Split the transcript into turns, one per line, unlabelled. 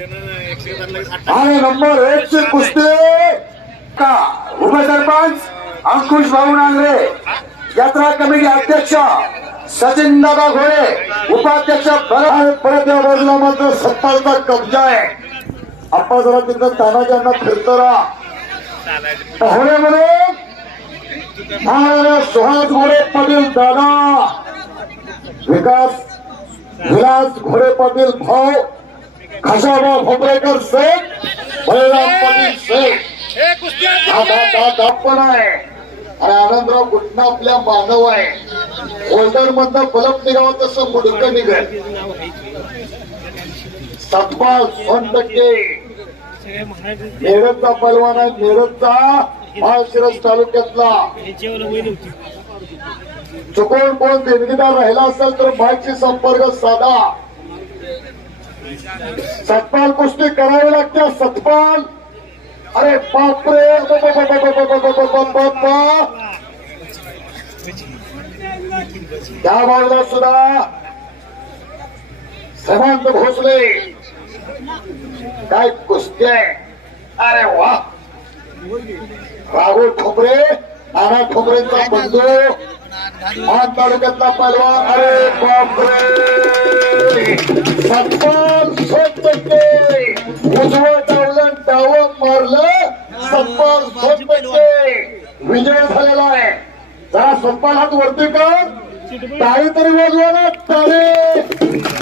आणि नंबर एक ची कुस्ती. का? उपसरपंच अंकुश भाऊ नांगरे. यात्रा कमिटी अध्यक्ष सचिन दादा घोडे. उपाध्यक्ष परत या बाजूला मात्र सत्ताचा कब्जा आहे. आपण जरा तिथं तानाज्यांना फिरतो राहा पाहुण्यामध्ये महाराज सुहास घोडे पाटील दादा. विकास विलास घोडे पाटील भाऊ. खशाबा भोपरेकर शेख बळीराम पाटील हा दा- दापण आहे. आणि आनंदराव गुटणा आपल्या मानव आहे. होल्डर मधनं बलप निघावं तसं मुडकं निघेल. सतपाल दोन टक्के नेरदचा पैलवान आहे. नेरदचा माळशिरस तालुक्यातला. चुकून कोण देणगीदार राहिला असेल तर बाईकशी संपर्क साधा. सतपाल कुस्ती करावी लागते सतपाल अरे बापरे त्या बाजूला सुद्धा समांत भोसले काय कुस्ती आहे अरे वा राहुल ठोकरे नाना ठोपरेचा बंधू मान तालुक्यातला पैलवान अरे बापरे सत्पाल सोन टक्के उजवं डावलं डावं मारलं. सत्पाल सोन टक्के विजय झालेला आहे. जरा सत्पाल हात वरती कर. टाळी तरी वाजवा ना टाळी